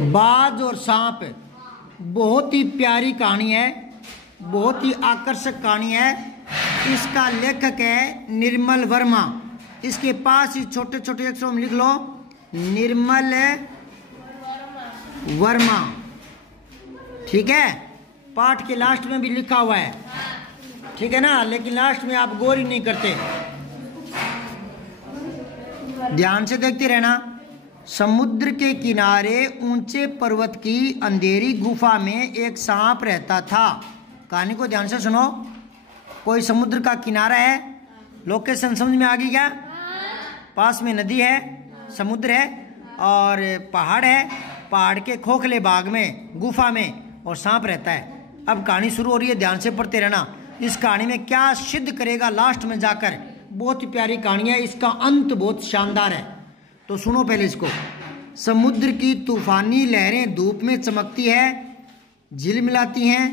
बाज और सांप बहुत ही प्यारी कहानी है, बहुत ही आकर्षक कहानी है। इसका लेखक है निर्मल वर्मा। इसके पास ही छोटे छोटे अक्षरों में लिख लो निर्मल वर्मा, ठीक है। पाठ के लास्ट में भी लिखा हुआ है, ठीक है ना, लेकिन लास्ट में आप गौर ही नहीं करते। ध्यान से देखते रहना। समुद्र के किनारे ऊंचे पर्वत की अंधेरी गुफा में एक सांप रहता था। कहानी को ध्यान से सुनो। कोई समुद्र का किनारा है, लोकेशन समझ में आ गई क्या? पास में नदी है, समुद्र है और पहाड़ है। पहाड़ के खोखले भाग में गुफा में और सांप रहता है। अब कहानी शुरू हो रही है, ध्यान से पढ़ते रहना। इस कहानी में क्या सिद्ध करेगा लास्ट में जाकर, बहुत ही प्यारी कहानी है। इसका अंत बहुत शानदार है, तो सुनो पहले इसको। समुद्र की तूफानी लहरें धूप में चमकती है, झिलमिलाती हैं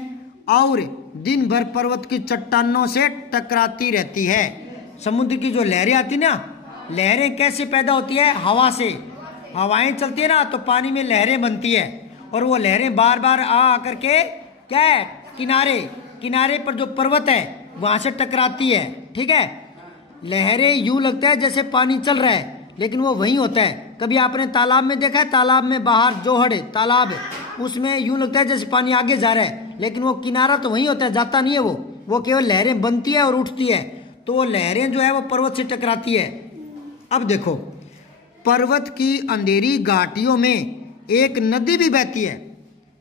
और दिन भर पर्वत की चट्टानों से टकराती रहती है। समुद्र की जो लहरें आती ना, लहरें कैसे पैदा होती है? हवा से। हवाएं चलती है ना तो पानी में लहरें बनती है और वो लहरें बार बार आ करके क्या है, किनारे पर जो पर्वत है वहां से टकराती है, ठीक है। लहरें यूं लगता है जैसे पानी चल रहा है, लेकिन वो वहीं होता है। कभी आपने तालाब में देखा है? तालाब में बाहर जोहड़ तालाब है, उसमें यूं लगता है जैसे पानी आगे जा रहा है, लेकिन वो किनारा तो वहीं होता है, जाता नहीं है वो केवल लहरें बनती है और उठती है। तो वो लहरें जो है वो पर्वत से टकराती है। अब देखो, पर्वत की अंधेरी घाटियों में एक नदी भी बहती है।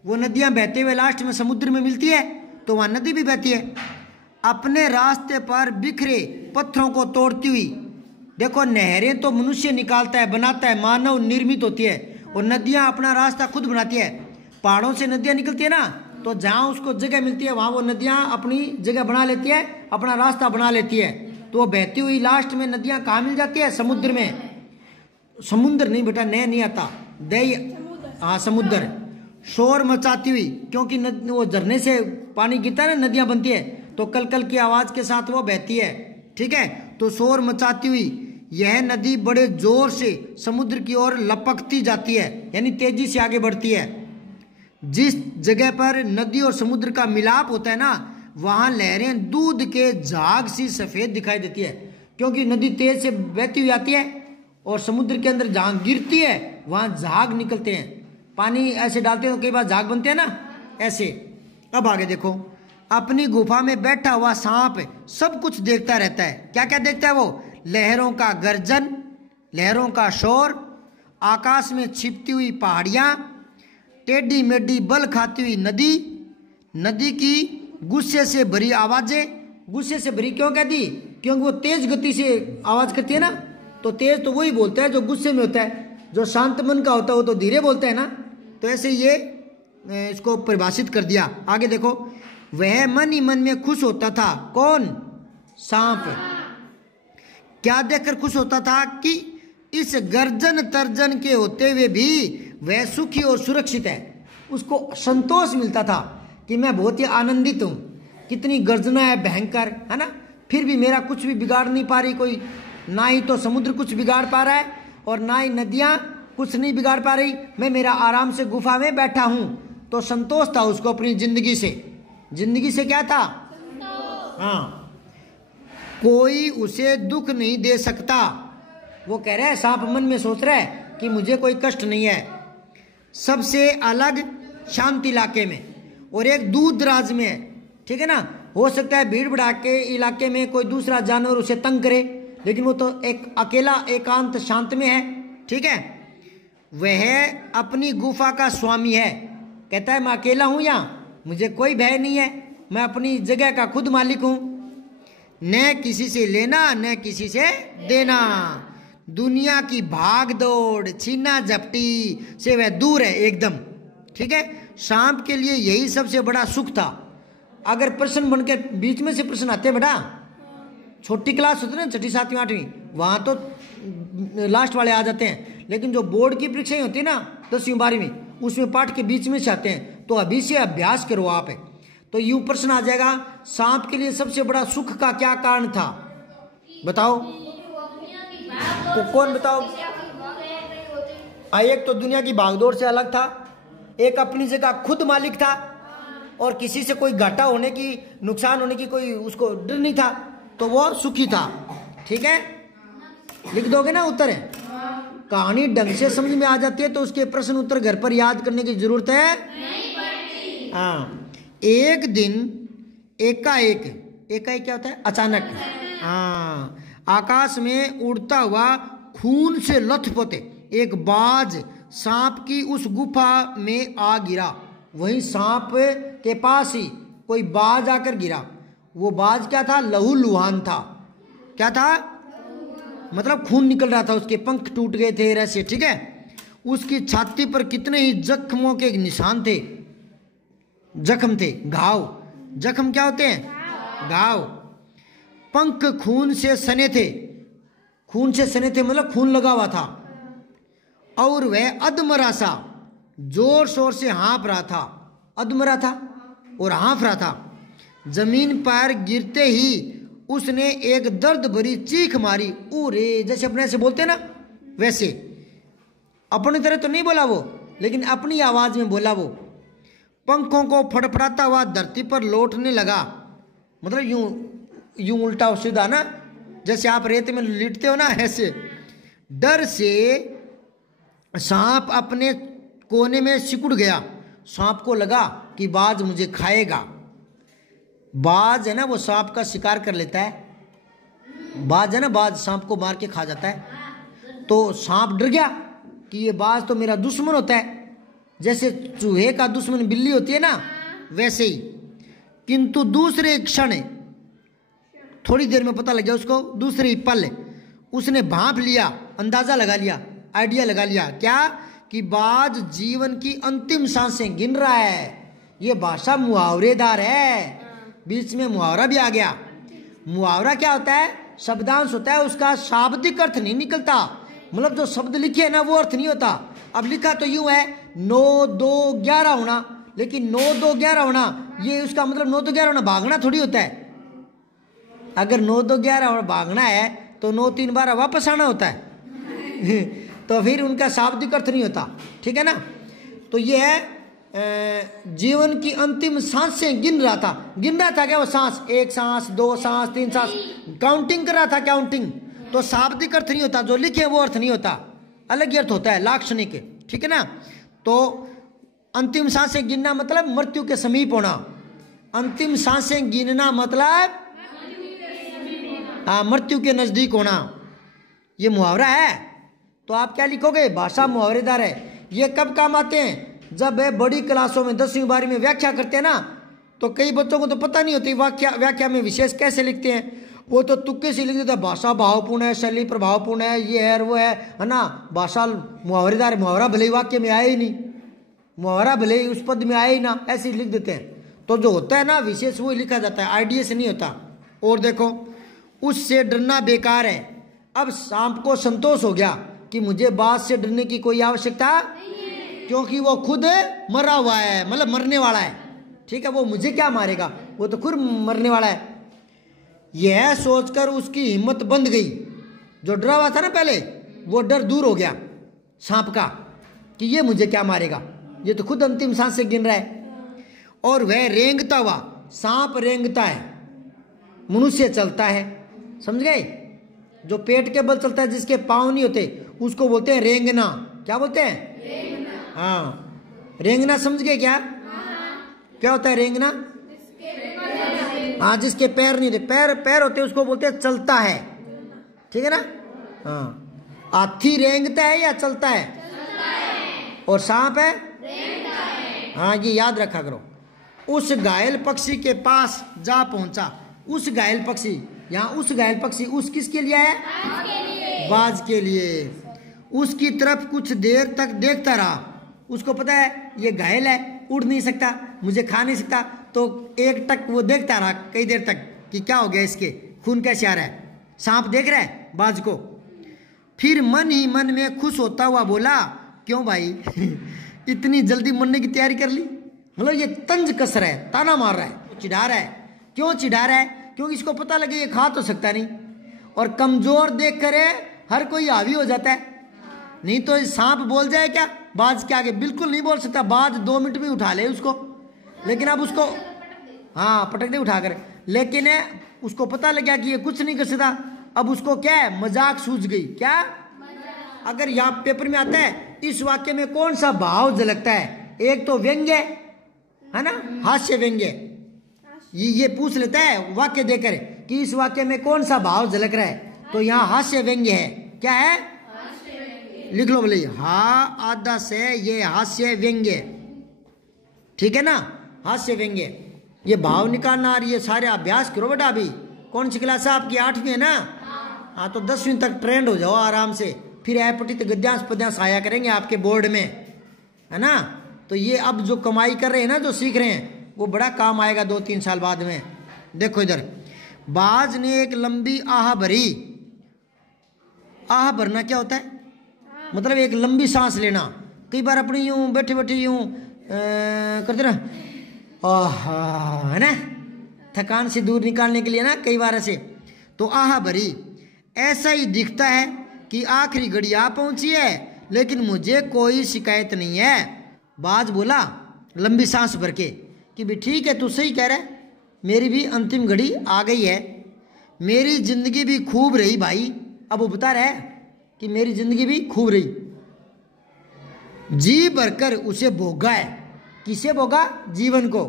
वो नदियां बहते हुए लास्ट में समुद्र में मिलती है, तो वहां नदी भी बहती है। अपने रास्ते पर बिखरे पत्थरों को तोड़ती हुई। देखो, नहरें तो मनुष्य निकालता है, बनाता है, मानव निर्मित होती है, और नदियां अपना रास्ता खुद बनाती है। पहाड़ों से नदियां निकलती है ना, तो जहां उसको जगह मिलती है वहां वो नदियां अपनी जगह बना लेती है, अपना रास्ता बना लेती है। तो वो बहती हुई लास्ट में नदियां कहाँ मिल जाती है? समुद्र में। समुद्र नहीं बेटा, नह नहीं आता, दही, हाँ समुद्र। शोर मचाती हुई, क्योंकि वो झरने से पानी गिरता है ना, नदियां बनती है, तो कल कल की आवाज के साथ वो बहती है, ठीक है। तो शोर मचाती हुई यह नदी बड़े जोर से समुद्र की ओर लपकती जाती है, यानी तेजी से आगे बढ़ती है। जिस जगह पर नदी और समुद्र का मिलाप होता है ना, वहां लहरें दूध के झाग सी सफेद दिखाई देती है, क्योंकि नदी तेज से बहती हुई आती है और समुद्र के अंदर जहां गिरती है वहां झाग निकलते हैं। पानी ऐसे डालते हैं तो कई बार झाग बनते हैं ना, ऐसे। अब आगे देखो। अपनी गुफा में बैठा हुआ सांप सब कुछ देखता रहता है। क्या क्या देखता है वो? लहरों का गर्जन, लहरों का शोर, आकाश में छिपती हुई पहाड़ियां, टेढ़ी मेढ़ी बल खाती हुई नदी, नदी की गुस्से से भरी आवाजें। गुस्से से भरी क्यों कहती? क्योंकि वो तेज गति से आवाज करती है ना, तो तेज तो वही बोलता है जो गुस्से में होता है, जो शांत मन का होता है वो तो धीरे बोलता है ना। तो ऐसे ये इसको परिभाषित कर दिया। आगे देखो। वह मन ही मन में खुश होता था। कौन? सांप। क्या देखकर खुश होता था? कि इस गर्जन तर्जन के होते हुए भी वह सुखी और सुरक्षित है। उसको संतोष मिलता था कि मैं बहुत ही आनंदित हूं। कितनी गर्जना है भयंकर, है ना, फिर भी मेरा कुछ भी बिगाड़ नहीं पा रही कोई। ना ही तो समुद्र कुछ बिगाड़ पा रहा है और ना ही नदियां कुछ नहीं बिगाड़ पा रही। मैं मेरा आराम से गुफा में बैठा हूं। तो संतोष था उसको अपनी जिंदगी से। जिंदगी से क्या था? हाँ, कोई उसे दुख नहीं दे सकता। वो कह रहा है, सांप मन में सोच रहा है कि मुझे कोई कष्ट नहीं है। सबसे अलग शांत इलाके में और एक दूर दराज में है, ठीक है ना। हो सकता है भीड़ भड़ाके इलाके में कोई दूसरा जानवर उसे तंग करे, लेकिन वो तो एक अकेला एकांत शांत में है, ठीक है। वह अपनी गुफा का स्वामी है। कहता है, मैं अकेला हूं यहाँ, मुझे कोई भय नहीं है, मैं अपनी जगह का खुद मालिक हूं। न किसी से लेना न किसी से देना। दुनिया की भाग दौड़ छीना झपटी से वह दूर है एकदम, ठीक है। सांप के लिए यही सबसे बड़ा सुख था। अगर प्रश्न बनकर बीच में से प्रश्न आते हैं बेटा, छोटी क्लास होती है ना, 6ठी 7वीं 8वीं, वहां तो लास्ट वाले आ जाते हैं, लेकिन जो बोर्ड की परीक्षाएं होती है ना 10वीं 12वीं, उसमें पाठ के बीच में से आते हैं। तो अभी से अभ्यास करो आप। तो यूं प्रश्न आ जाएगा, सांप के लिए सबसे बड़ा सुख का क्या कारण था? बताओ, कौन बताओ? एक तो दुनिया की भागदौड़ से अलग था, एक अपनी जगह खुद मालिक था और किसी से कोई घाटा होने की, नुकसान होने की कोई उसको डर नहीं था, तो वो सुखी था। ठीक है, लिख दोगे ना उत्तर है। कहानी ढंग से समझ में आ जाती है तो उसके प्रश्न उत्तर घर पर याद करने की जरूरत है नहीं पड़ती। हाँ, एक दिन एकाएक क्या होता है? अचानक। हाँ, आकाश में उड़ता हुआ खून से लथपथ एक बाज सांप की उस गुफा में आ गिरा। वहीं सांप के पास ही कोई बाज आकर गिरा। वो बाज क्या था? लहूलुहान था। क्या था? मतलब खून निकल रहा था, उसके पंख टूट गए थे ऐसे। ठीक है, उसकी छाती पर कितने ही जख्मों के निशान थे, जख्म थे, घाव। जख्म क्या होते हैं? घाव। पंख खून से सने थे, खून से सने थे मतलब खून लगा हुआ था। और वह अधमरा सा जोर शोर से हाँफ रहा था। अधमरा था और हाँफ रहा था। जमीन पर गिरते ही उसने एक दर्द भरी चीख मारी। ओरे, जैसे अपने से बोलते ना वैसे। अपनी तरह तो नहीं बोला वो, लेकिन अपनी आवाज में बोला वो। पंखों को फड़फड़ाता हुआ धरती पर लौटने लगा। मतलब यूं उल्टा सीधा ना, जैसे आप रेत में लेटते हो ना, ऐसे। डर से सांप अपने कोने में सिकुड़ गया। सांप को लगा कि बाज मुझे खाएगा। बाज है ना, वो सांप का शिकार कर लेता है। बाज है ना, बाज सांप को मार के खा जाता है। तो सांप डर गया कि ये बाज तो मेरा दुश्मन होता है, जैसे चूहे का दुश्मन बिल्ली होती है ना, वैसे ही। किंतु दूसरे क्षण, थोड़ी देर में पता लग गया उसको, दूसरे ही पल उसने भांप लिया, अंदाजा लगा लिया, आइडिया लगा लिया। क्या? कि बाज जीवन की अंतिम सांसें गिन रहा है। ये भाषा मुहावरेदार है, बीच में मुहावरा भी आ गया। मुहावरा क्या होता है? शब्दांश होता है, उसका शाब्दिक अर्थ नहीं निकलता। मतलब जो शब्द लिखे है ना, वो अर्थ नहीं होता। अब लिखा तो यूं है 9 2 11 होना, लेकिन 9 2 11 होना, ये उसका मतलब 9 2 11 होना भागना थोड़ी होता है। अगर 9 2 11 भागना है तो 9 3 12 वापस आना होता है। तो फिर उनका शाब्दिक अर्थ नहीं होता। ठीक है ना? तो ये है जीवन की अंतिम सांसें गिन रहा था। गिन रहा था क्या वो? सांस, 1 सांस 2 सांस 3 सांस, काउंटिंग कर रहा था। काउंटिंग तो शाब्दिक अर्थ नहीं होता, जो लिखे वो अर्थ नहीं होता, अलग ही अर्थ होता है, लाक्षणिक। ठीक है ना? तो अंतिम सांसें गिनना मतलब मृत्यु के समीप होना। अंतिम सांसें गिनना मतलब मृत्यु के नजदीक होना। ये मुहावरा है। तो आप क्या लिखोगे? भाषा मुहावरेदार है। ये कब काम आते हैं? जब बड़ी क्लासों में 10वीं 12वीं में व्याख्या करते हैं ना, तो कई बच्चों को तो पता नहीं होती व्याख्या में विशेष कैसे लिखते हैं। वो तो तुक्के से लिख देते हैं, भाषा भावपूर्ण है, शैली प्रभावपूर्ण है, ये है वो है ना। भाषा मुहावरेदार, मुहावरा भले ही वाक्य में आए ही नहीं, मुहावरा भले ही उस पद में आए ही ना, ऐसे ही लिख देते हैं। तो जो होता है ना विशेष, वो लिखा जाता है, आइडिया से नहीं होता। और देखो, उससे डरना बेकार है। अब सांप को संतोष हो गया कि मुझे बाज से डरने की कोई आवश्यकता नहीं है, क्योंकि वो खुद मरा हुआ है, मतलब मरने वाला है। ठीक है, वो मुझे क्या मारेगा, वो तो खुद मरने वाला है। यह सोचकर उसकी हिम्मत बंध गई। जो डरा हुआ था ना पहले, वो डर दूर हो गया सांप का कि ये मुझे क्या मारेगा, ये तो खुद अंतिम सांस से गिन रहा है। और वह रेंगता हुआ, सांप रेंगता है, मनुष्य चलता है। समझ गए? जो पेट के बल चलता है, जिसके पांव नहीं होते, उसको बोलते हैं रेंगना। क्या बोलते हैं? रेंगना। हाँ, रेंगना समझ गए क्या? क्या होता है रेंगना? हाँ, जिसके पैर नहीं होते, पैर होते हैं, उसको बोलते हैं चलता है। ठीक है ना? हाँ, हाथी रेंगता है या चलता है? चलता है। और सांप है? रेंगता है। हाँ, ये याद रखा करो। उस घायल पक्षी के पास जा पहुंचा। उस घायल पक्षी, यहाँ उस घायल पक्षी, उस किसके लिए है? बाज के लिए। उसकी तरफ कुछ देर तक देखता रहा। उसको पता है ये घायल है, उड़ नहीं सकता, मुझे खा नहीं सकता, तो एक टक वो देखता रहा कई देर तक कि क्या हो गया, इसके खून कैसे आ रहा है। सांप देख रहा है बाज को। फिर मन ही मन में खुश होता हुआ बोला, क्यों भाई इतनी जल्दी मरने की तैयारी कर ली? मतलब ये तंज कस रहा है, ताना मार रहा है, चिढ़ा रहा है। क्यों चिढ़ा रहा है? क्योंकि इसको पता लगे ये खा तो सकता नहीं, और कमजोर देख कर हर कोई हावी हो जाता है। नहीं तो सांप बोल जाए क्या बाज के आगे? बिल्कुल नहीं बोल सकता। बाज 2 मिनट में उठा ले उसको, लेकिन अब उसको हाँ पटक दे उठा कर, लेकिन उसको पता लग गया कि ये कुछ नहीं कर सकता। अब उसको क्या है, मजाक सूझ गई। क्या? अगर यहाँ पेपर में आता है इस वाक्य में कौन सा भाव झलकता है? एक तो व्यंग्य है ना, हास्य व्यंग्य, ये पूछ लेता है वाक्य देकर कि इस वाक्य में कौन सा भाव झलक रहा है, तो यहाँ हास्य व्यंग्य है। क्या है? लिख लो बोले, हा आधा से ये हास्य व्यंग्य, ठीक है ना, हास्य व्यंग्य। ये भाव निकालना और ये सारे अभ्यास करो बेटा। अभी कौन सी क्लास है आपकी? 8वीं है ना? हाँ तो 10वीं तक ट्रेंड हो जाओ आराम से, फिर अपठित गद्यांश पद्यांश आया करेंगे आपके बोर्ड में, है ना। तो ये अब जो कमाई कर रहे हैं ना, जो सीख रहे हैं, वो बड़ा काम आएगा 2-3 साल बाद में। देखो इधर, बाज ने एक लंबी आह भरी। आह भरना क्या होता है? मतलब एक लंबी सांस लेना। कई बार अपनी यूं बैठे बैठे यूं करते ना, है ना, थकान से दूर निकालने के लिए ना, कई बार ऐसे। तो आह भरी, ऐसा ही दिखता है कि आखिरी घड़ी आ पहुंची है, लेकिन मुझे कोई शिकायत नहीं है। बाज बोला लंबी सांस भर के कि भी ठीक है, तू सही कह रहा है, मेरी भी अंतिम घड़ी आ गई है, मेरी जिंदगी भी खूब रही भाई। अब वो बता रहा है कि मेरी जिंदगी भी खूब रही, जी भरकर उसे भोगा है। किसे भोगा? जीवन को।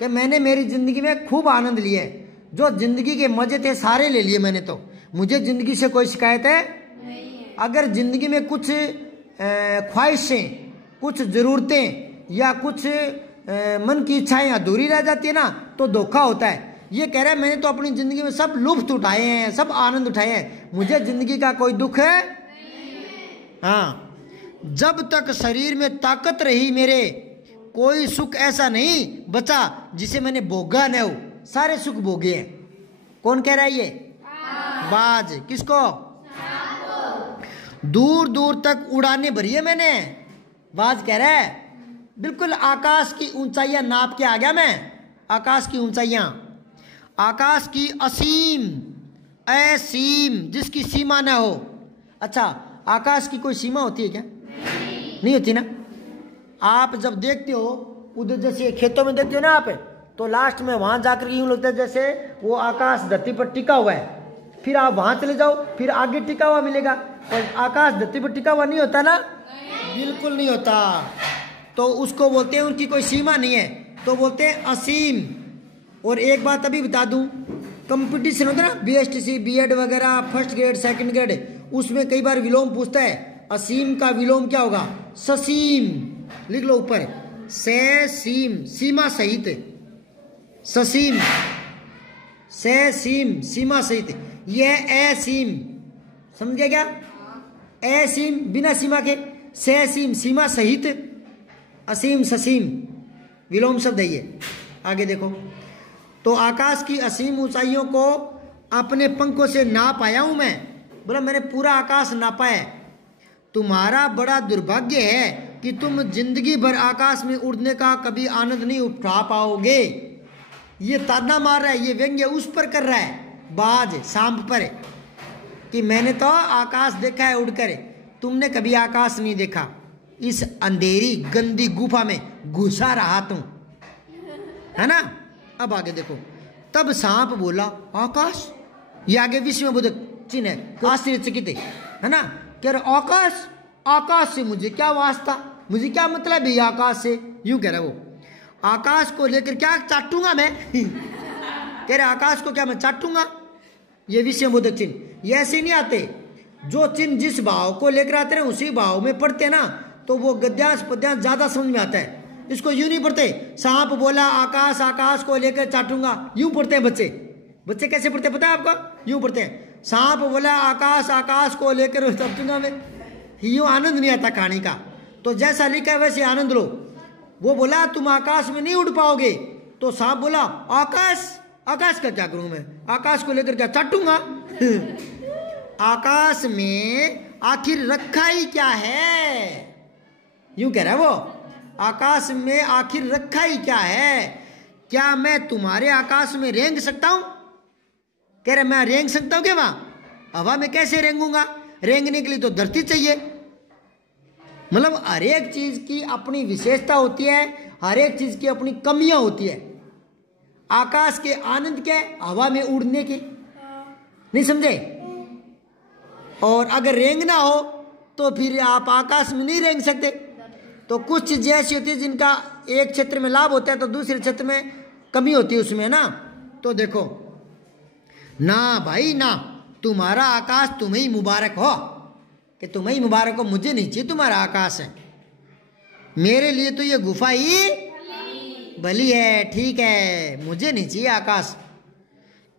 कि मैंने मेरी जिंदगी में खूब आनंद लिया है, जो जिंदगी के मजे थे सारे ले लिए मैंने, तो मुझे जिंदगी से कोई शिकायत है नहीं। अगर जिंदगी में कुछ ख्वाहिशें, कुछ जरूरतें या कुछ मन की इच्छाएं अधूरी रह जाती है ना, तो धोखा होता है। ये कह रहा है मैंने तो अपनी जिंदगी में सब लुत्फ उठाए हैं, सब आनंद उठाए हैं, मुझे जिंदगी का कोई दुख है हाँ। जब तक शरीर में ताकत रही मेरे, कोई सुख ऐसा नहीं बचा जिसे मैंने भोगा न हो। सारे सुख भोगे हैं। कौन कह रहा है ये? बाज। किसको? दूर दूर तक उड़ाने भरी है मैंने। बाज कह रहा है बिल्कुल आकाश की ऊंचाइयां नाप के आ गया मैं। आकाश की ऊंचाइयां, आकाश की असीम, असीम, जिसकी सीमा ना हो। अच्छा, आकाश की कोई सीमा होती है क्या? नहीं होती ना। आप जब देखते हो उधर, जैसे खेतों में देखते हो ना आप, तो लास्ट में वहां जाकर यूं लगता है जैसे वो आकाश धरती पर टिका हुआ है। फिर आप वहां चले जाओ, फिर आगे टिका हुआ मिलेगा, और आकाश धरती पर टिका हुआ नहीं होता ना, बिल्कुल नहीं होता। तो उसको बोलते हैं उनकी कोई सीमा नहीं है, तो बोलते हैं असीम। और एक बात अभी बता दूं, कंपटीशन होता है ना, BSTC, B.Ed वगैरह, फर्स्ट ग्रेड, सेकंड ग्रेड, उसमें कई बार विलोम पूछता है। असीम का विलोम क्या होगा? ससीम। लिख लो ऊपर, से सीम, सीमा सहित, ससीम, से सीम, सीमा सहित। यह असीम, समझ गया? असीम बिना सीमा के, से सीम सीमा सहित, असीम ससीम, विलोम शब्द है ये। आगे देखो, तो आकाश की असीम ऊंचाइयों को अपने पंखों से नाप आया हूं मैं। बोला मैंने पूरा आकाश नापा है। तुम्हारा बड़ा दुर्भाग्य है कि तुम जिंदगी भर आकाश में उड़ने का कभी आनंद नहीं उठा पाओगे। ये ताना मार रहा है, ये व्यंग्य उस पर कर रहा है, बाज सांप पर, कि मैंने तो आकाश देखा है उड़कर, तुमने कभी आकाश नहीं देखा। इस अंधेरी गंदी गुफा में घुसा रहा तुम, है ना। अब आगे देखो, तब सांप बोला आकाश, ये आगे विस्मयबोधक चिन्ह है, आश्चर्यचकित है ना। कह रहे आकाश, आकाश से मुझे क्या वास्ता, मुझे क्या मतलब है आकाश से? यूं कह रहा है वो, आकाश को लेकर क्या चाटूंगा मैं? कह रहे आकाश को क्या मैं चाटूंगा? ये विस्मयबोधक चिन्ह ये ऐसे नहीं आते। जो चिन्ह जिस भाव को लेकर आते हैं उसी भाव में पढ़ते ना, तो वो गद्यांश पद्यांश ज्यादा समझ में आता है। इसको यूं नहीं पढ़ते, सांप बोला आकाश, आकाश को लेकर चाटूंगा, यूं पढ़ते हैं बच्चे। बच्चे कैसे पढ़ते हैं पता है आपको? यूं पढ़ते हैं, सांप बोला आकाश, आकाश को लेकर चाटूंगा मैं। यूं आनंद नहीं आता कहानी का। तो जैसा लिखा है वैसे आनंद लो। वो बोला तुम आकाश में नहीं उड़ पाओगे, तो सांप बोला आकाश, आकाश का क्या करूं मैं? आकाश को लेकर क्या चाटूंगा? आकाश में आखिर रखा ही क्या है? यूं कह रहा है वो, आकाश में आखिर रखा ही क्या है? क्या मैं तुम्हारे आकाश में रेंग सकता हूं? कह रहे मैं रेंग सकता हूं क्या? वहां हवा में कैसे रेंगूंगा? रेंगने के लिए तो धरती चाहिए, मतलब हर एक चीज की अपनी विशेषता होती है, हर एक चीज की अपनी कमियां होती है। आकाश के आनंद क्या है? हवा में उड़ने के, नहीं समझे? और अगर रेंगना हो तो फिर आप आकाश में नहीं रेंग सकते। तो कुछ चीजें ऐसी होती है जिनका एक क्षेत्र में लाभ होता है तो दूसरे क्षेत्र में कमी होती है उसमें ना। तो देखो ना भाई ना, तुम्हारा आकाश तुम्हें ही मुबारक हो, कि तुम्हें ही मुबारक हो, मुझे नहीं चाहिए तुम्हारा आकाश है, मेरे लिए तो ये गुफा ही भली है, ठीक है, मुझे नहीं चाहिए आकाश।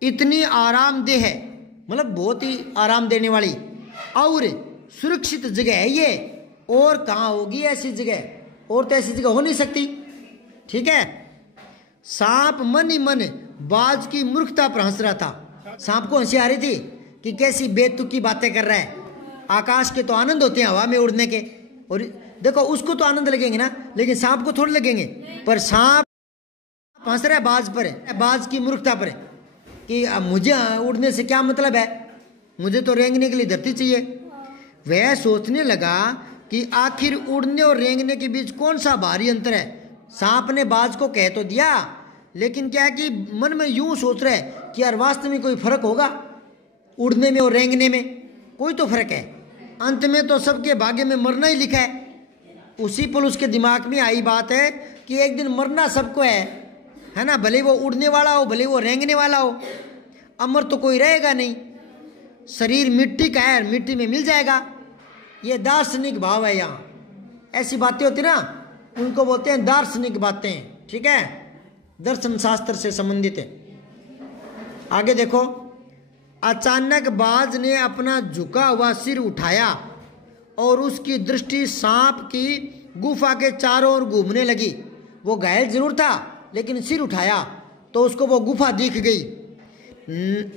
इतनी आरामदेह है, मतलब बहुत ही आराम देने वाली और सुरक्षित जगह है ये, और कहाँ होगी ऐसी जगह? और तो ऐसी जगह हो नहीं सकती, ठीक है। सांप मन ही मन बाज की मूर्खता पर हंस रहा था। सांप को हंसी आ रही थी कि कैसी बेतुकी बातें कर रहा है, आकाश के तो आनंद होते हैं हवा में उड़ने के, और देखो उसको तो आनंद लगेंगे ना, लेकिन सांप को थोड़े लगेंगे। पर सांप हंस रहा है बाज पर, बाज की मूर्खता पर, कि मुझे उड़ने से क्या मतलब है, मुझे तो रेंगने के लिए धरती चाहिए। वह सोचने लगा कि आखिर उड़ने और रेंगने के बीच कौन सा भारी अंतर है। सांप ने बाज को कह तो दिया, लेकिन क्या है कि मन में यूं सोच रहा है कि यार वास्तव में कोई फर्क होगा उड़ने में और रेंगने में? कोई तो फर्क है, अंत में तो सबके भाग्य में मरना ही लिखा है। उसी पल उसके दिमाग में आई बात है कि एक दिन मरना सबको है ना, भले वो उड़ने वाला हो भले वो रेंगने वाला हो, अमर तो कोई रहेगा नहीं। शरीर मिट्टी का है, मिट्टी में मिल जाएगा। ये दार्शनिक भाव है। यहाँ ऐसी बातें होती ना, उनको बोलते हैं दार्शनिक बातें, ठीक है, दर्शन शास्त्र से संबंधित है। आगे देखो, अचानक बाज ने अपना झुका हुआ सिर उठाया और उसकी दृष्टि सांप की गुफा के चारों ओर घूमने लगी। वो घायल जरूर था, लेकिन सिर उठाया तो उसको वो गुफा दिख गई।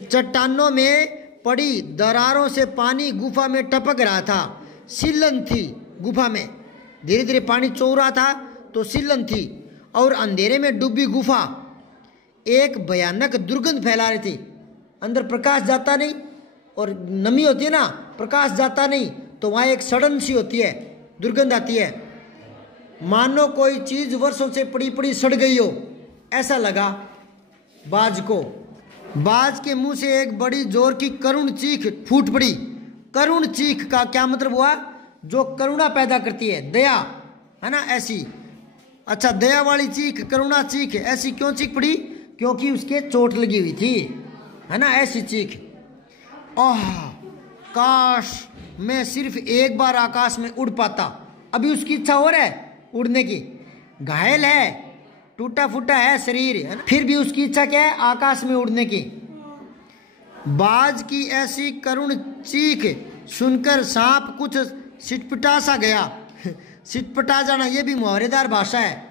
चट्टानों में पड़ी दरारों से पानी गुफा में टपक रहा था। सिलन थी गुफा में, धीरे धीरे पानी चो रहा था तो सिलन थी, और अंधेरे में डूबी गुफा एक भयानक दुर्गंध फैला रही थी। अंदर प्रकाश जाता नहीं, और नमी होती है ना, प्रकाश जाता नहीं, तो वहाँ एक सड़न सी होती है, दुर्गंध आती है, मानो कोई चीज वर्षों से पड़ी पड़ी सड़ गई हो, ऐसा लगा बाज को। बाज के मुंह से एक बड़ी जोर की करुण चीख फूट पड़ी। करुण चीख का क्या मतलब हुआ? जो करुणा पैदा करती है, दया, है ना, ऐसी। अच्छा, दया वाली चीख, करुणा चीख, ऐसी क्यों चीख पड़ी? क्योंकि उसके चोट लगी हुई थी, है ना, ऐसी चीख। ओह काश मैं सिर्फ एक बार आकाश में उड़ पाता। अभी उसकी इच्छा हो रहा है उड़ने की, घायल है, टूटा फूटा है शरीर, है ना, फिर भी उसकी इच्छा क्या है? आकाश में उड़ने की। बाज की ऐसी करुण चीख सुनकर सांप कुछ सिटपटा सा गया। सिटपटा जाना ये भी मुहावरेदार भाषा है।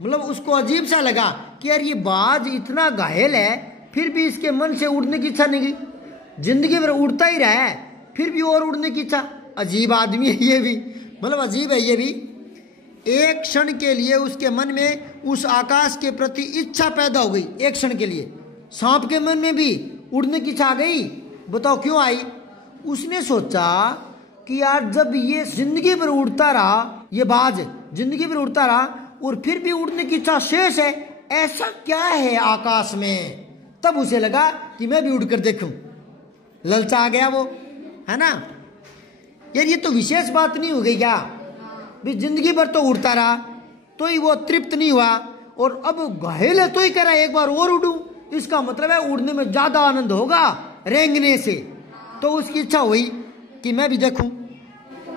मतलब उसको अजीब सा लगा कि यार ये बाज इतना घायल है, फिर भी इसके मन से उड़ने की इच्छा नहीं गई। जिंदगी भर उड़ता ही रहा है, फिर भी और उड़ने की इच्छा। अजीब आदमी है ये भी, मतलब अजीब है ये भी। एक क्षण के लिए उसके मन में उस आकाश के प्रति इच्छा पैदा हो गई, एक क्षण के लिए। सांप के मन में भी उड़ने की इच्छा आ गई। बताओ क्यों आई? उसने सोचा कि यार जब ये जिंदगी भर उड़ता रहा, ये बाज जिंदगी भर उड़ता रहा और फिर भी उड़ने की इच्छा शेष है, ऐसा क्या है आकाश में? तब उसे लगा कि मैं भी उड़कर देखूं। ललचा आ गया वो, है ना। यार ये तो विशेष बात नहीं हो गई क्या? भी जिंदगी भर तो उड़ता रहा तो ही वो तृप्त नहीं हुआ, और अब घायल है तो ही कह रहा है एक बार और उड़ूं। इसका मतलब है उड़ने में ज्यादा आनंद होगा रेंगने से। तो उसकी इच्छा हुई कि मैं भी देखूं।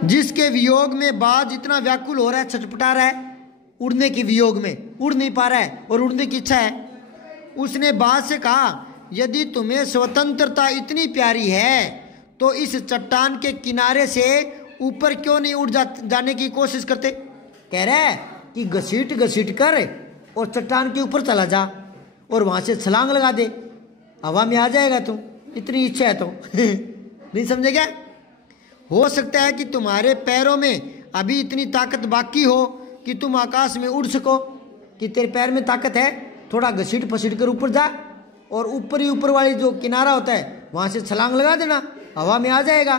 जिसके वियोग में बाज इतना व्याकुल हो रहा है, छटपटा रहा है, उड़ने के वियोग में उड़ नहीं पा रहा है और उड़ने की इच्छा है। उसने बाज से कहा, यदि तुम्हें स्वतंत्रता इतनी प्यारी है तो इस चट्टान के किनारे से ऊपर क्यों नहीं उड़ जाने की कोशिश करते? कह रहा है कि घसीट घसीट कर और चट्टान के ऊपर चला जा और वहां से छलांग लगा दे, हवा में आ जाएगा तू, इतनी इच्छा है तो। नहीं समझे क्या? हो सकता है कि तुम्हारे पैरों में अभी इतनी ताकत बाकी हो कि तुम आकाश में उड़ सको। कि तेरे पैर में ताकत है, थोड़ा घसीट फसीट कर ऊपर जा और ऊपर ही ऊपर वाली जो किनारा होता है वहां से छलांग लगा देना, हवा में आ जाएगा।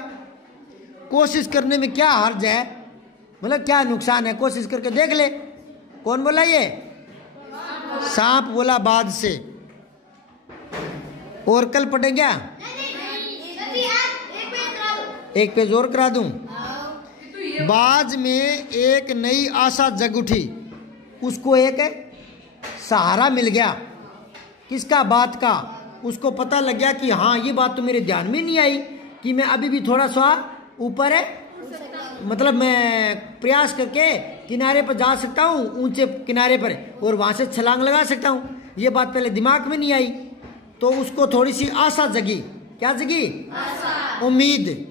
कोशिश करने में क्या हर्ज है, मतलब क्या नुकसान है, कोशिश करके देख ले। कौन बोला ये? सांप बोला बाद से। और कल पढ़ें क्या? एक पेज और करा दूं। बाज में एक नई आशा जग उठी, उसको एक सहारा मिल गया। किसका? बात का। उसको पता लग गया कि हाँ ये बात तो मेरे ध्यान में नहीं आई कि मैं अभी भी थोड़ा सा ऊपर है, मतलब मैं प्रयास करके किनारे पर जा सकता हूँ, ऊंचे किनारे पर, और वहां से छलांग लगा सकता हूँ। ये बात पहले दिमाग में नहीं आई, तो उसको थोड़ी सी आशा जगी। क्या जगी? आशा, उम्मीद।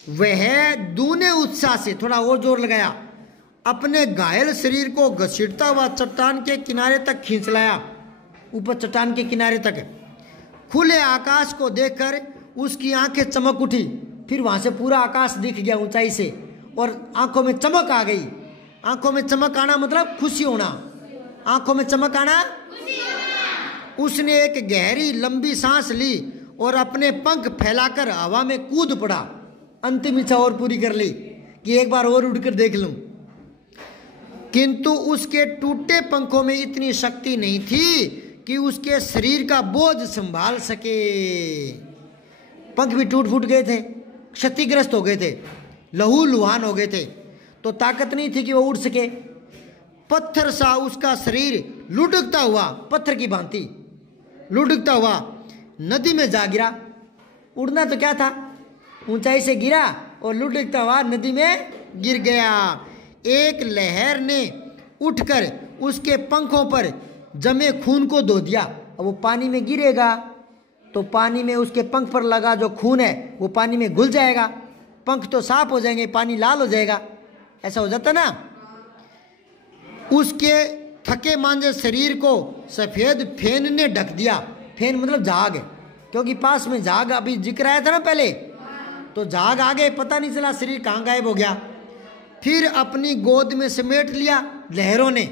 वह दूने उत्साह से, थोड़ा और जोर लगाया, अपने घायल शरीर को घसीटता हुआ चट्टान के किनारे तक खींच लाया, ऊपर चट्टान के किनारे तक। खुले आकाश को देखकर उसकी आंखें चमक उठी। फिर वहां से पूरा आकाश दिख गया ऊंचाई से, और आंखों में चमक आ गई। आंखों में चमक आना मतलब खुशी होना, आंखों में चमक आना। उसने एक गहरी लंबी सांस ली और अपने पंख फैलाकर हवा में कूद पड़ा। अंतिम इच्छा और पूरी कर ली कि एक बार और उड़कर देख लूं, किंतु उसके टूटे पंखों में इतनी शक्ति नहीं थी कि उसके शरीर का बोझ संभाल सके। पंख भी टूट फूट गए थे, क्षतिग्रस्त हो गए थे, लहू लुहान हो गए थे, तो ताकत नहीं थी कि वो उड़ सके। पत्थर सा उसका शरीर लुढ़कता हुआ, पत्थर की भांति लुढ़कता हुआ नदी में जा गिरा। उड़ना तो क्या था, ऊंचाई से गिरा और लुढ़कता हुआ नदी में गिर गया। एक लहर ने उठकर उसके पंखों पर जमे खून को धो दिया। अब वो पानी में गिरेगा तो पानी में उसके पंख पर लगा जो खून है वो पानी में घुल जाएगा, पंख तो साफ हो जाएंगे, पानी लाल हो जाएगा, ऐसा हो जाता ना। उसके थके मांझे शरीर को सफेद फेन ने ढक दिया। फेन मतलब झाग, क्योंकि पास में झाग अभी जिक्र आया था ना पहले, तो झाग आ गए, पता नहीं चला शरीर कहाँ गायब हो गया। फिर अपनी गोद में समेट लिया लहरों ने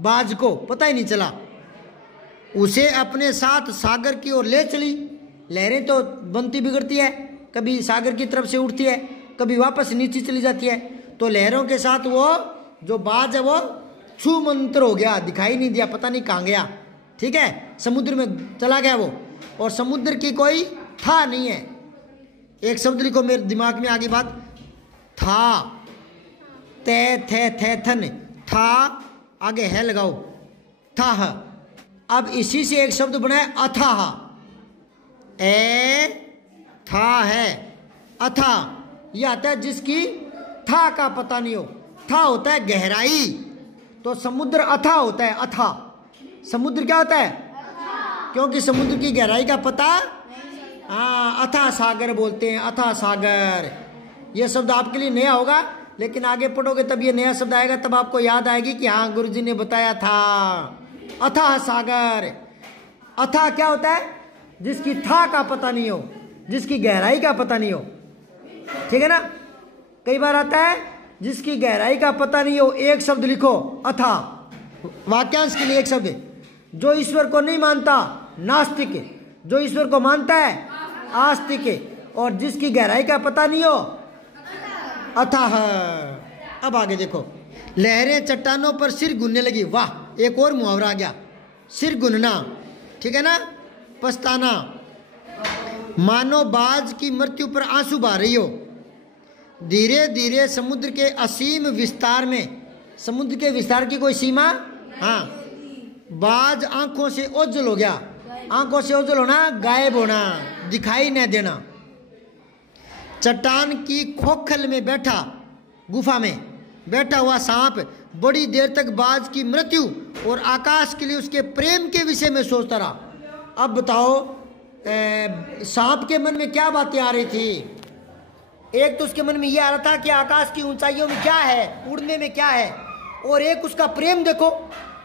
बाज को, पता ही नहीं चला। उसे अपने साथ सागर की ओर ले चली। लहरें तो बनती बिगड़ती है, कभी सागर की तरफ से उठती है, कभी वापस नीचे चली जाती है। तो लहरों के साथ वो जो बाज है वो छू मंत्र हो गया, दिखाई नहीं दिया, पता नहीं कहाँ गया। ठीक है, समुद्र में चला गया वो, और समुद्र की कोई था नहीं है। एक शब्द लिखो मेरे दिमाग में आगे बात, था, ते थे थे थन, था आगे है लगाओ, था। अब इसी से एक शब्द बनाए अथाह, ए था है, अथा। यह आता है जिसकी था का पता नहीं हो। था होता है गहराई, तो समुद्र अथा होता है। अथा समुद्र क्या होता है? क्योंकि समुद्र की गहराई का पता, हाँ, अथा सागर बोलते हैं, अथा सागर। यह शब्द आपके लिए नया होगा, लेकिन आगे पढ़ोगे तब ये नया शब्द आएगा, तब आपको याद आएगी कि हाँ गुरुजी ने बताया था। अथाह सागर। अथाह क्या होता है? जिसकी था का पता नहीं हो, जिसकी गहराई का पता नहीं हो। ठीक है ना, कई बार आता है जिसकी गहराई का पता नहीं हो। एक शब्द लिखो अथाह, वाक्यांश के लिए एक शब्द। जो ईश्वर को नहीं मानता नास्तिक, जो ईश्वर को मानता है आस्तिक, और जिसकी गहराई का पता नहीं हो अथाह। अब आगे देखो, लहरें चट्टानों पर सिर गुनने लगी। वाह, एक और मुहावरा आ गया, सिर गुनना। ठीक है ना, पछताना। मानो बाज की मृत्यु पर आंसू बहा रही हो। धीरे धीरे समुद्र के असीम विस्तार में, समुद्र के विस्तार की कोई सीमा, हाँ, बाज आंखों से ओझल हो गया। आंखों से ओझल होना, गायब होना, दिखाई न देना। चट्टान की खोखल में बैठा, गुफा में बैठा हुआ सांप बड़ी देर तक बाज की मृत्यु और आकाश के लिए उसके प्रेम के विषय में सोचता रहा। अब बताओ, सांप के मन में क्या बातें आ रही थी? एक तो उसके मन में यह आ रहा था कि आकाश की ऊंचाइयों में क्या है, उड़ने में क्या है, और एक उसका प्रेम देखो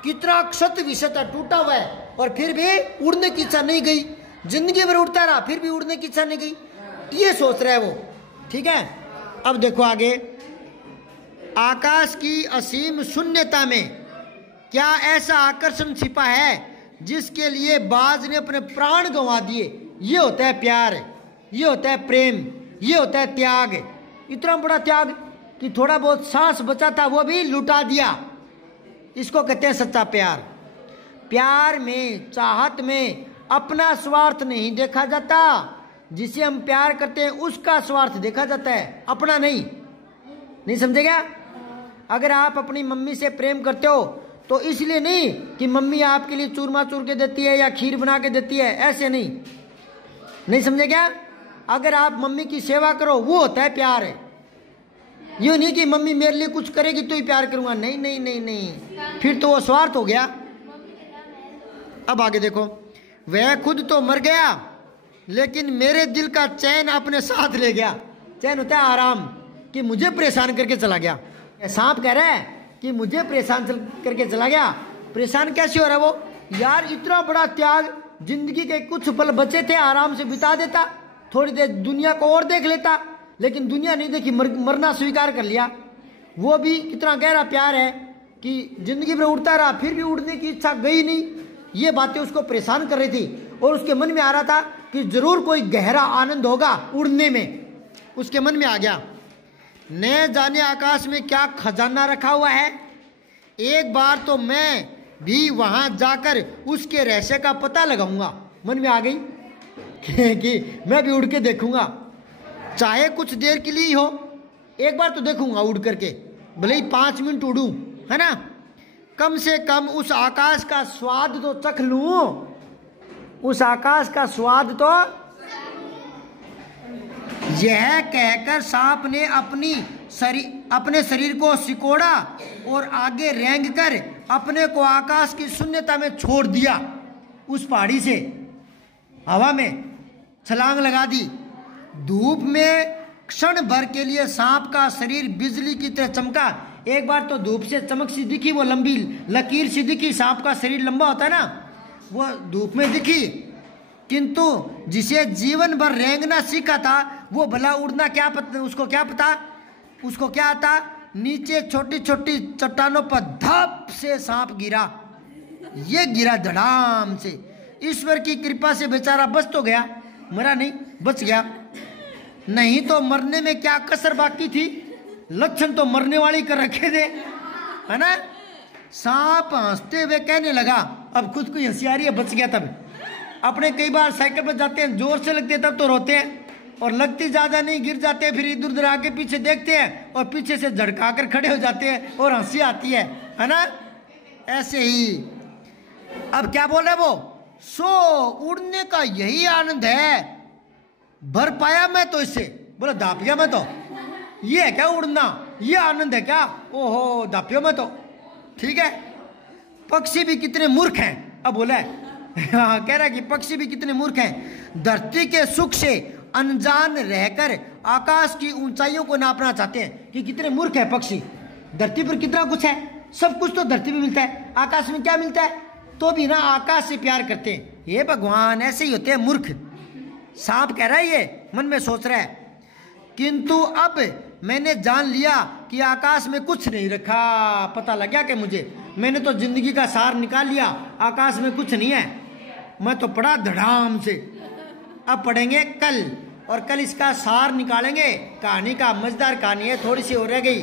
कितना क्षत विषता टूटा हुआ है, और फिर भी उड़ने की इच्छा नहीं गई। जिंदगी भर उड़ता रहा, फिर भी उड़ने की इच्छा नहीं गई, ये सोच रहा है वो। ठीक है, अब देखो आगे, आकाश की असीम शून्यता में क्या ऐसा आकर्षण छिपा है जिसके लिए बाज ने अपने प्राण गंवा दिए? ये होता है प्यार, ये होता है प्रेम, ये होता है त्याग। इतना बड़ा त्याग कि थोड़ा बहुत सांस बचा था वो भी लुटा दिया। इसको कहते हैं सच्चा प्यार। प्यार में, चाहत में अपना स्वार्थ नहीं देखा जाता। जिसे हम प्यार करते हैं उसका स्वार्थ देखा जाता है, अपना नहीं। नहीं समझे क्या? अगर आप अपनी मम्मी से प्रेम करते हो तो इसलिए नहीं कि मम्मी आपके लिए चूरमा चूर के देती है या खीर बना के देती है, ऐसे नहीं। नहीं समझे क्या? अगर आप मम्मी की सेवा करो वो होता है प्यार है। यूँ नहीं कि मम्मी मेरे लिए कुछ करेगी तो ही प्यार करूंगा, नहीं नहीं नहीं नहीं, फिर तो वो स्वार्थ हो गया। अब आगे देखो, वह खुद तो मर गया लेकिन मेरे दिल का चैन अपने साथ ले गया। चैन होता है आराम, कि मुझे परेशान करके चला गया। सांप कह रहा है कि मुझे परेशान करके चला गया। परेशान कैसे हो रहा है वो? यार इतना बड़ा त्याग, जिंदगी के कुछ पल बचे थे आराम से बिता देता, थोड़ी देर दुनिया को और देख लेता, लेकिन दुनिया नहीं देखी, मरना स्वीकार कर लिया। वो भी कितना गहरा प्यार है कि जिंदगी में उड़ता रहा फिर भी उड़ने की इच्छा गई नहीं। ये बातें उसको परेशान कर रही थी और उसके मन में आ रहा था कि जरूर कोई गहरा आनंद होगा उड़ने में। उसके मन में आ गया, न जाने आकाश में क्या खजाना रखा हुआ है। एक बार तो मैं भी वहां जाकर उसके रहस्य का पता लगाऊंगा। मन में आ गई कि मैं भी उड़ के देखूंगा, चाहे कुछ देर के लिए ही हो, एक बार तो देखूंगा उड़ करके, भले ही 5 मिनट उड़ूं, है ना। कम से कम उस आकाश का स्वाद तो चख लूं, उस आकाश का स्वाद तो। यह कहकर सांप ने अपने शरीर को सिकोड़ा और आगे रेंग कर अपने को आकाश की शून्यता में छोड़ दिया। उस पहाड़ी से हवा में छलांग लगा दी। धूप में क्षण भर के लिए सांप का शरीर बिजली की तरह चमका। एक बार तो धूप से चमक सी दिखी, वो लंबी लकीर सी दिखी। सांप का शरीर लंबा होता है ना, वो धूप में दिखी। किंतु जिसे जीवन भर रेंगना सीखा था वो भला उड़ना क्या पता, उसको क्या पता, उसको क्या आता। नीचे छोटी छोटी चट्टानों पर धप से सांप गिरा। ये गिरा धड़ाम से। ईश्वर की कृपा से बेचारा बच तो गया, मरा नहीं, बच गया। नहीं तो मरने में क्या कसर बाकी थी, लक्षण तो मरने वाली कर रखे थे, है ना। सांप हंसते हुए कहने लगा, अब खुद को हंसी आ रही है, बच गया तब। अपने कई बार साइकिल पर जाते हैं, जोर से लगते हैं तब तो रोते हैं, और लगती ज्यादा नहीं, गिर जाते हैं, फिर इधर उधर आगे पीछे देखते हैं और पीछे से झटका कर खड़े हो जाते हैं और हंसी आती है ना। ऐसे ही अब क्या बोल रहे वो, सो उड़ने का यही आनंद है, भर पाया मैं तो इससे। बोला दाप गया मैं तो, ये है क्या उड़ना, ये आनंद है क्या? ओहो दापियो मैं तो, ठीक है। पक्षी भी कितने मूर्ख हैं। अब बोला है हाँ, कह रहा है कि पक्षी भी कितने मूर्ख हैं, धरती के सुख से अनजान रहकर आकाश की ऊंचाइयों को नापना चाहते हैं। कि कितने मूर्ख है पक्षी। धरती पर कितना कुछ है, सब कुछ तो धरती पे मिलता है, आकाश में क्या मिलता है, तो भी ना आकाश से प्यार करते हैं। ये भगवान ऐसे ही होते हैं मूर्ख। सांप कह रहा है, ये मन में सोच रहा है, किंतु अब मैंने जान लिया कि आकाश में कुछ नहीं रखा। पता लग गया कि मैंने तो जिंदगी का सार निकाल लिया, आकाश में कुछ नहीं है। मैं तो पढ़ा धड़ाम से। अब पढ़ेंगे कल, और कल इसका सार निकालेंगे। कहानी का मजेदार कहानी है, थोड़ी सी हो रह गई।